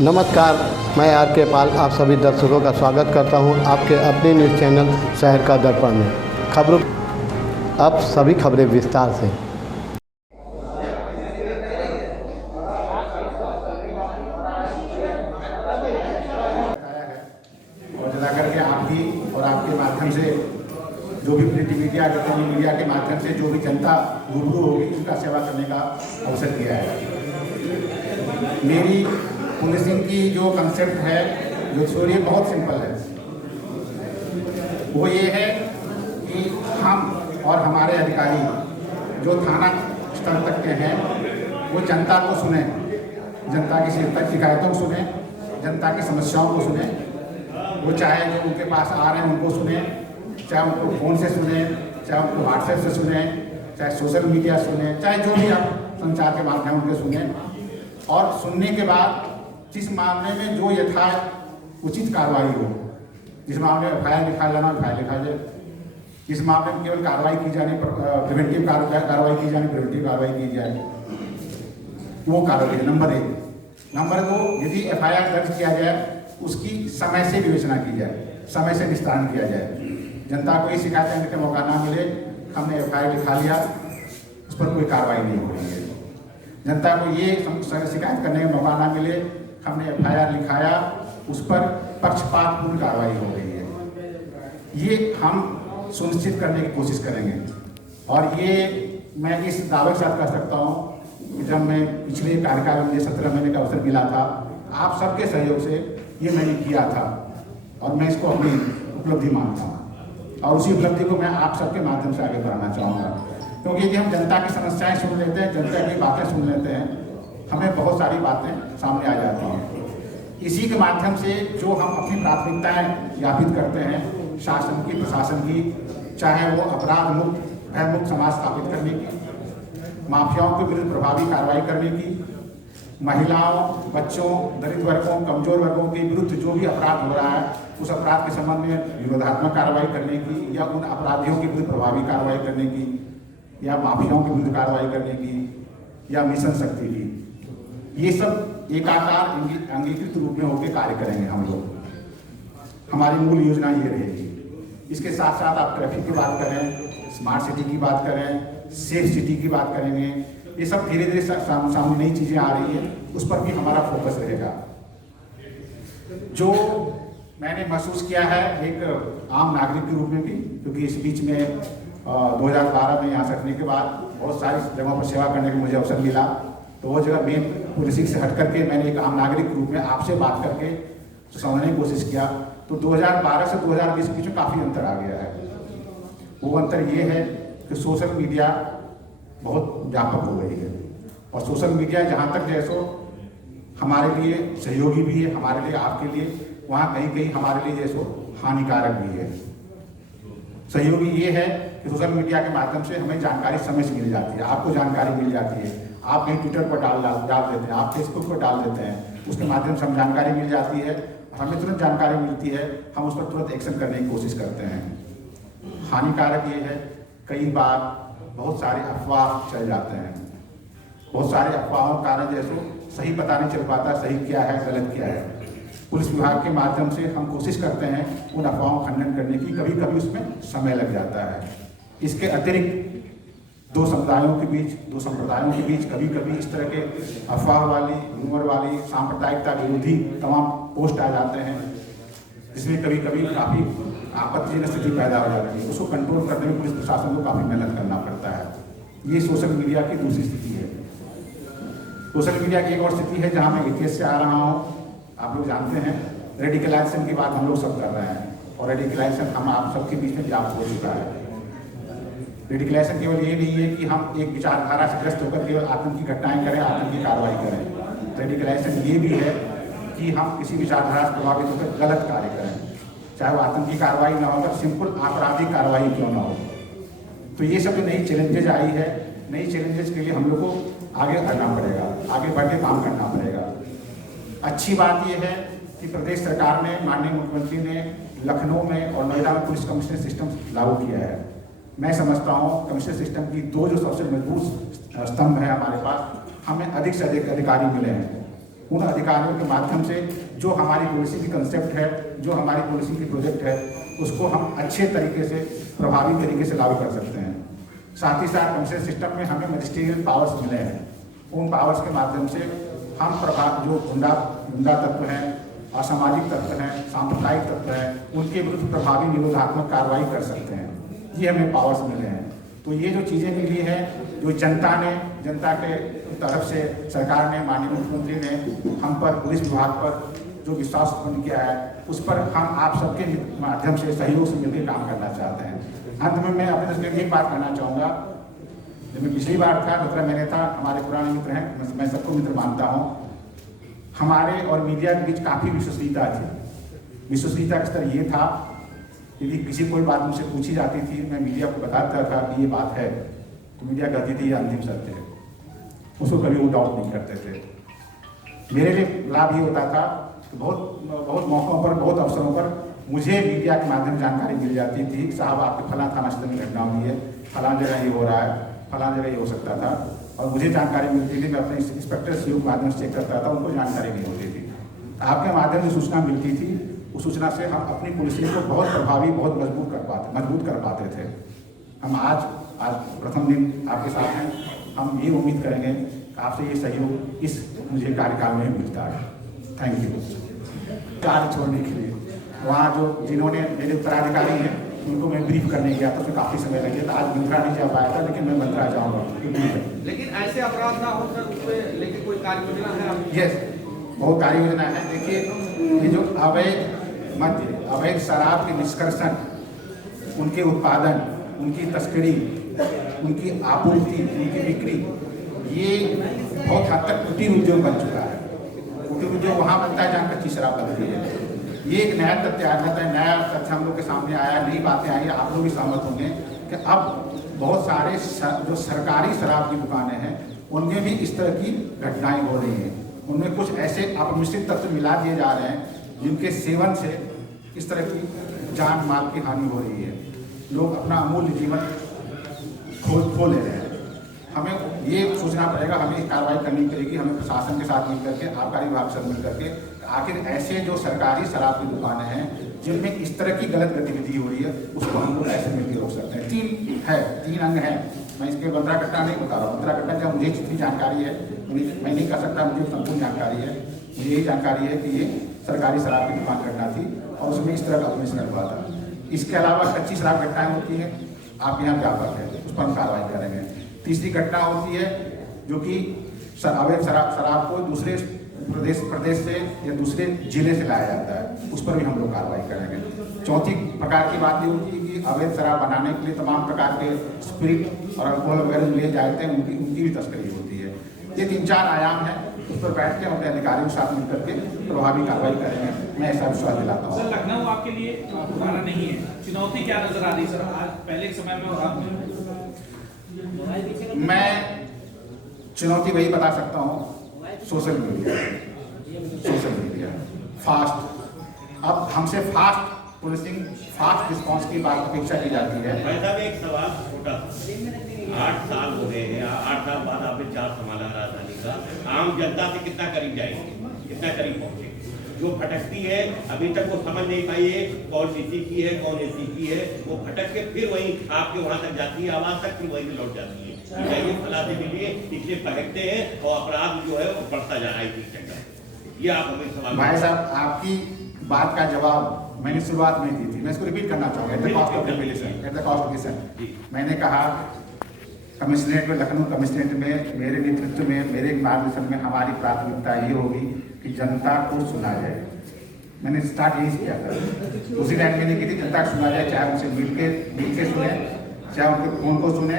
नमस्कार, मैं आर के पाल आप सभी दर्शकों का स्वागत करता हूं आपके अपने न्यूज़ चैनल शहर का दर्पण में। खबरों अब सभी खबरें विस्तार से। और ज़्यादा करके आपकी और आपके माध्यम से जो भी प्रिंट मीडिया इलेक्ट्रॉनिक मीडिया के माध्यम से जो भी जनता रूबरू होगी उसका सेवा करने का अवसर दिया है। मेरी पुलिसिंग की जो कंसेप्ट है, जो थ्योरी बहुत सिंपल है। वो ये है कि हम और हमारे अधिकारी जो थाना स्तर तक के हैं वो जनता को सुने, जनता की शिकायतों को सुने, जनता की समस्याओं को सुने। वो चाहे जो उनके पास आ रहे हैं उनको सुने, चाहे उनको फ़ोन से सुने, चाहे उनको व्हाट्सएप से सुने, चाहे सोशल मीडिया सुने, चाहे जो भी आप संचार के माध्यम उनके सुने। और सुनने के बाद जिस मामले में जो यथा उचित कार्रवाई हो, जिस मामले में एफआईआर लिखा जाना एफआईआर लिखा जाए, जिस मामले में केवल कार्रवाई की जानी प्रिवेंटिव कार्रवाई की जानी प्रिवेंटिव कार्रवाई की जाए, वो कार्रवाई। नंबर 1। नंबर 2, यदि एफआईआर दर्ज किया जाए उसकी समय से विवेचना की जाए, समय से निस्तारण किया जाए। जनता को ये शिकायत करने का मौका ना मिले, हमने एफआईआर लिखा लिया, उस पर कोई कार्रवाई नहीं हो रही है। जनता को ये शिकायत करने का मौका ना मिले, हमने एफआईआर लिखाया, उस पर पक्षपातपूर्ण कार्रवाई हो रही है। ये हम सुनिश्चित करने की कोशिश करेंगे। और ये मैं इस दावे के साथ कर सकता हूँ कि जब मैं पिछले कार्यकाल में 17 महीने का अवसर मिला था, आप सबके सहयोग से ये मैंने किया था और मैं इसको अपनी उपलब्धि मानता हूँ। और उसी उपलब्धि को मैं आप सबके माध्यम से आगे बढ़ाना चाहूँगा। क्योंकि यदि हम जनता की समस्याएं सुन लेते हैं, जनता की बातें सुन लेते हैं, हमें बहुत सारी बातें सामने आ जाती हैं। इसी के माध्यम से जो हम अपनी प्राथमिकताएं ज्ञापित करते हैं शासन की, प्रशासन की, चाहे वो अपराध मुक्त, भय मुक्त समाज स्थापित करने की, माफियाओं के विरुद्ध प्रभावी कार्रवाई करने की, महिलाओं, बच्चों, दलित वर्गों, कमजोर वर्गों के विरुद्ध जो भी अपराध हो रहा है उस अपराध के संबंध में विरोधात्मक कार्रवाई करने की, या उन अपराधियों के विरुद्ध प्रभावी कार्रवाई करने की, या माफियाओं के विरुद्ध कार्रवाई करने की, या मिशन शक्ति की, ये सब एकाकार अंगीकृत रूप में होकर कार्य करेंगे हम लोग। हमारी मूल योजना ये रहेगी। इसके साथ साथ आप ट्रैफिक की बात करें, स्मार्ट सिटी की बात करें, सेफ सिटी की बात करेंगे, ये सब धीरे धीरे सामने नई चीज़ें आ रही है, उस पर भी हमारा फोकस रहेगा। जो मैंने महसूस किया है एक आम नागरिक के रूप में भी, क्योंकि इस बीच में 2012 में यहाँ सटने के बाद बहुत सारी जगहों पर सेवा करने का मुझे अवसर मिला, तो वो जगह मेन पुलिसिंग से हट करके मैंने एक आम नागरिक के रूप में आपसे बात करके समझने की कोशिश किया। तो 2012 से 2020 के बीच में काफ़ी अंतर आ गया है। वो अंतर ये है कि सोशल मीडिया बहुत व्यापक हो गई है, और सोशल मीडिया जहाँ तक जैसो हमारे लिए सहयोगी भी है, हमारे लिए, आपके लिए, वहाँ कहीं कहीं हमारे लिए जैसो हानिकारक भी है। सहयोगी ये है कि सोशल मीडिया के माध्यम से हमें जानकारी समय से मिल जाती है, आपको जानकारी मिल जाती है, आप कहीं ट्विटर पर डाल देते हैं, आप फेसबुक पर डाल देते हैं, उसके माध्यम से हम जानकारी मिल जाती है, हमें तुरंत जानकारी मिलती है, हम उस पर तुरंत एक्शन करने की कोशिश करते हैं। हानिकारक ये है कई बार बहुत सारे अफवाह चल जाते हैं, बहुत सारे अफवाहों के कारण जैसो सही पता नहीं चल पाता सही क्या है गलत क्या है। पुलिस विभाग के माध्यम से हम कोशिश करते हैं उन अफवाहों का खंडन करने की, कभी कभी उसमें समय लग जाता है। इसके अतिरिक्त दो समुदायों के बीच, दो संप्रदायों के बीच कभी कभी इस तरह के अफवाह वाली, रूमर वाली, सांप्रदायिकता विरोधी तमाम पोस्ट आ जाते हैं, जिसमें कभी कभी काफ़ी आपत्तिजनक स्थिति पैदा हो जाती है। उसको कंट्रोल करने में पुलिस प्रशासन को काफ़ी मेहनत करना पड़ता है। ये सोशल मीडिया की दूसरी स्थिति है। सोशल मीडिया की एक और स्थिति है जहाँ मैं इतिहास से आ रहा हूँ, आप लोग जानते हैं रेडिकलाइजेशन की बात हम लोग सब कर रहे हैं, और रेडिकलाइजेशन हम आप सबके बीच में व्याप्त हो चुका है। रेडिकलाइजेशन केवल ये नहीं है कि हम एक विचारधारा से ग्रस्त होकर केवल आतंकी घटनाएं करें, आतंकी कार्रवाई करें। रेडिकलाइजेशन ये भी है कि हम किसी विचारधारा से प्रभावित होकर गलत कार्य करें, चाहे वो आतंकी कार्रवाई ना हो, सिंपल आपराधिक कार्रवाई क्यों ना हो। तो ये सब नई चैलेंजेज आई है, नई चैलेंजेस के लिए हम लोग को आगे बढ़ना पड़ेगा, आगे बढ़ के काम करना पड़ेगा। अच्छी बात यह है कि प्रदेश सरकार ने, माननीय मुख्यमंत्री ने लखनऊ में और नोएडा में पुलिस कमिश्नर सिस्टम लागू किया है। मैं समझता हूँ कमिश्नर सिस्टम की दो जो सबसे मजबूत स्तंभ है हमारे पास, हमें अधिक से अधिक अधिकारी मिले हैं। उन अधिकारियों के माध्यम से जो हमारी पॉलिसी की कंसेप्ट है, जो हमारी पॉलिसी की प्रोजेक्ट है, उसको हम अच्छे तरीके से, प्रभावी तरीके से लागू कर सकते हैं। साथ ही साथ कमिश्नरेट सिस्टम में हमें मजिस्ट्रियल पावर्स मिले हैं। उन पावर्स के माध्यम से हम जो गुंडा तत्व हैं, असामाजिक तत्व हैं, सांप्रदायिक तत्व हैं, उनके विरुद्ध प्रभावी निरोधात्मक कार्रवाई कर सकते हैं। ये हमें पावर्स मिले हैं। तो ये जो चीज़ें मिली हैं, जो जनता के तरफ से सरकार ने, माननीय मुख्यमंत्री ने हम पर, पुलिस विभाग पर जो विश्वास उत्पन्न किया है, उस पर हम आप सबके माध्यम से, सहयोग से मिलकर काम करना चाहते हैं। अंत में मैं अपने दृष्टि में एक बात कहना चाहूँगा। जब मैं पिछली बार था, 17 महीने था, हमारे पुराने मित्र हैं, मैं सबको मित्र मानता हूँ। हमारे और मीडिया के बीच काफ़ी विश्वसनीयता थी। विश्वसनीयता का स्तर ये था, यदि किसी कोई बात मुझसे पूछी जाती थी, मैं मीडिया को बताता था कि ये बात है, तो मीडिया कहती थी ये अंतिम सत्य है, उसको कभी वो डाउट नहीं करते थे। मेरे लिए लाभ ये होता था कि बहुत मौक़ों पर, बहुत अवसरों पर मुझे मीडिया के माध्यम से जानकारी मिल जाती थी। साहब आपके फलां थाना क्षेत्र में घटना हुई है, फलां जगह ये हो रहा है, फलां जगह ये हो सकता था, और मुझे जानकारी मिलती थी। मैं अपने इंस्पेक्टर सीओ के माध्यम से चेक करता था, उनको जानकारी नहीं होती थी। आपके माध्यम से सूचना मिलती थी, उस सूचना से हम अपनी पुलिसिंग को बहुत प्रभावी, बहुत मजबूत कर पाते थे। हम आज प्रथम दिन आपके साथ हैं। हम ये उम्मीद करेंगे कि आपसे ये सहयोग इस मुझे कार्यकाल में मिलता है। Thank you. कार्य छोड़ने के लिए वहाँ जो जिन्होंने मेरे उत्तराधिकारी हैं, उनको मैं ब्रीफ करने गया था, उसमें काफ़ी समय लग गया था। आज मंत्रा नहीं जा पाया था, लेकिन मैं मंत्रा जाऊँगा। लेकिन ऐसे अपराध ना हो सर, उस पर लेकिन कोई कार्य योजना है? यस, बहुत कार्य योजना है। देखिए, ये जो अवैध शराब के निष्कर्षण, उनके उत्पादन, उनकी तस्करी, उनकी आपूर्ति, उनकी बिक्री, ये बहुत हद तक कुटीर उद्योग बन चुका है। कुटीर उद्योग वहाँ बनता है जहाँ कच्ची शराब बनती है। ये एक नया तथ्य हम लोग के सामने आया, नई बातें आई, आप लोग भी सहमत होंगे कि अब बहुत सारे जो सरकारी शराब की दुकानें हैं, उनमें भी इस तरह की घटनाएं हो रही हैं। उनमें कुछ ऐसे अपमिश्रित तत्व मिला दिए जा रहे हैं, जिनके सेवन से इस तरह की जान माल की हानि हो रही है। लोग अपना अमूल्य जीवन खो ले रहे हैं। हमें ये सोचना पड़ेगा, हमें कार्रवाई करनी पड़ेगी, हमें प्रशासन के साथ मिल करके, आबकारी विभाग से मिल करके, आखिर ऐसे जो सरकारी शराब की दुकानें हैं जिनमें इस तरह की गलत गतिविधि हो रही है, उसको हम लोग ऐसे मिलकर रोक सकते हैं। तीन अंग हैं। मैं इसके बंदरा कट्टा नहीं बता रहा हूँ। बंदरा कट्टा जब मुझे जितनी जानकारी है, मैं नहीं कह सकता मुझे संपूर्ण जानकारी है। मुझे यही जानकारी है कि ये सरकारी शराब की दुकान घटना थी और उसमें इस तरह का ऑपरेशन हुआ था। इसके अलावा कच्ची शराब घटनाएँ होती हैं, आपके यहाँ व्यापक है, उस पर हम कार्रवाई करेंगे। तीसरी घटना होती है जो कि अवैध शराब को दूसरे प्रदेश से या दूसरे जिले से लाया जाता है, उस पर भी हम लोग कार्रवाई करेंगे। चौथी प्रकार की बात ये होती है कि अवैध शराब बनाने के लिए तमाम प्रकार के स्पिरिट और अल्कोहल वगैरह लिए जाते हैं, उनकी भी तस्करी होती है। ये 3-4 आयाम है, उस पर बैठ के अपने अधिकारियों के साथ मिलकर के प्रभावी कार्रवाई करेंगे। मैं ऐसा विश्वास दिलाता हूँ। सर, लखनऊ आपके लिए दोबारा नहीं है, चुनौती क्या नजर आ रही सर? आज पहले के समय में मैं चुनौती वही बता सकता हूँ, सोशल मीडिया फास्ट। अब हमसे फास्ट पुलिसिंग, फास्ट रिस्पांस की बात अपेक्षा की जाती है। भाई साहब, एक सवाल छोटा, 8 साल हो गए हैं, 8 साल बाद आपने चार्ज संभाला राजधानी का, आम जनता से कितना करीब जाएंगे, कितना करीब पहुंचे? जो भटकती है, अभी तक वो समझ नहीं पाई है कौन डीसी की है, कौन एसी की है, वो भटक के फिर वहीं आपके वहां तक जाती है, आवाज तक फिर वहीं से लौट जाती है। ये फलाते के लिए इसलिए भटकते हैं और अपराध जो है वो बढ़ता जा रहा है इस चक्कर। ये आप हमें सवाल। भाई साहब, आपकी बात का जवाब मैंने शुरुआत में दी थी, मैं इसको रिपीट करना चाहूँगा। At the cost of repetition, मैंने कहा कमिश्नरेट में, लखनऊ कमिश्नरेट में मेरे नेतृत्व में, मेरे मार्गदर्शन में हमारी प्राथमिकता ये होगी कि जनता को सुना जाए। मैंने स्टार्ट यही किया था, उसी टाइम मैंने की थी, जनता को सुना जाए, चाहे उनसे मिल के सुने, चाहे उनके फोन को सुने,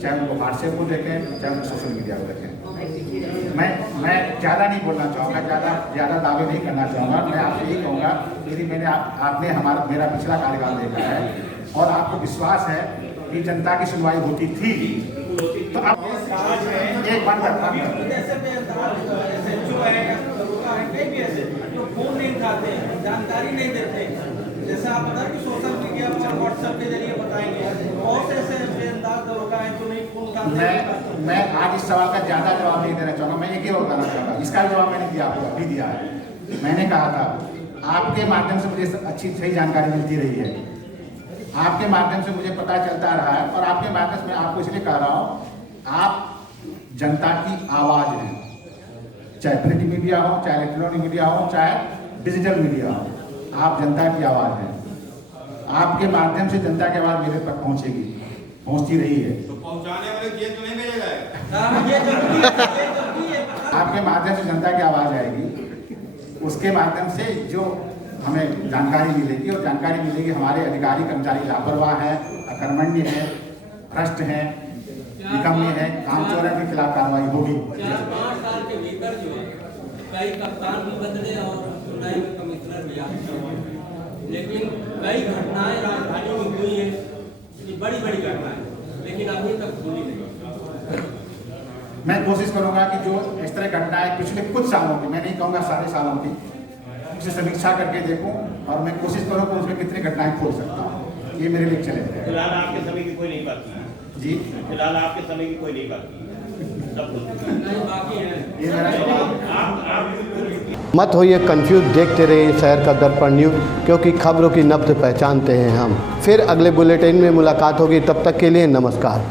चाहे उनको व्हाट्सएप को देखें, चाहे उनको सोशल मीडिया को देखें। मैं ज़्यादा नहीं बोलना चाहूँगा, ज़्यादा दावे नहीं करना चाहूँगा। मैं आपसे यही कहूँगा, यदि आपने मेरा पिछला कार्यकाल देखा है और आपको विश्वास है कि जनता की सुनवाई होती थी, तो आप एक बात जो फोन नहीं उठाते हैं, जानकारी नहीं देते, जैसे आप बता कि सोशल मीडिया पर व्हाट्सएप के जरिए बताएंगे, बहुत से ऐसे बेअंदाज लोग हैं जो नहीं फोन उठाते। मैं आज इस सवाल का ज़्यादा जवाब नहीं देना चाहूँगा। मैं एक ही और बताना चाहूँगा, इसका जवाब मैंने दिया आपको अभी दिया है। मैंने कहा था आपके माध्यम से मुझे अच्छी सही जानकारी मिलती रही है, आपके माध्यम से मुझे पता चलता रहा है, और आपके माध्यम से मैं आपको इसलिए कह रहा हूँ, आप जनता की आवाज़ हैं, चाहे प्रिंट मीडिया हो, चाहे इलेक्ट्रॉनिक मीडिया हो, चाहे डिजिटल मीडिया हो, आप जनता की आवाज़ हैं। आपके माध्यम से जनता की आवाज़ मेरे तक पहुँचेगी, पहुँचती रही है। तो पहुंचाने वाले जेल तो नहीं भेजा जाएगा। हाँ, ये जरूरी है। आपके माध्यम से जनता की आवाज़ आएगी, उसके माध्यम से जो हमें जानकारी मिलेगी, और जानकारी मिलेगी हमारे अधिकारी कर्मचारी लापरवाह हैं, अकर्मण्य हैं, भ्रष्ट हैं, निकम्मे हैं, कामचोरों के खिलाफ कार्रवाई होगी। 4-5 साल के भीतर जो है कई कप्तान भी बदले और नए कमिश्नर भी आए, लेकिन कई घटनाएं राजधानी में हुई हैं, ये बड़ी बड़ी घटनाएं, लेकिन अभी तक खुली नहीं। मैं कोशिश करूंगा कि जो इस तरह घटनाएं पिछले कुछ सालों की, मैं नहीं कहूँगा सारे सालों की, उसे समीक्षा करके देखूं, और मैं कोशिश करूँ कि उसमें कितनी घटनाएं खोल सकता हूँ। ये मेरे लिए चले। फिलहाल आपके समय की कोई नहीं बाकी जी, फिलहाल आपके समय की कोई नहीं बाकी सब बाकी है। ये मेरा सवाल। मत होइए कंफ्यूज, देखते रहिए शहर का दर्पण न्यूज़, क्योंकि खबरों की नब्ज पहचानते हैं हम। फिर अगले बुलेटिन में मुलाकात होगी, तब तक के लिए नमस्कार।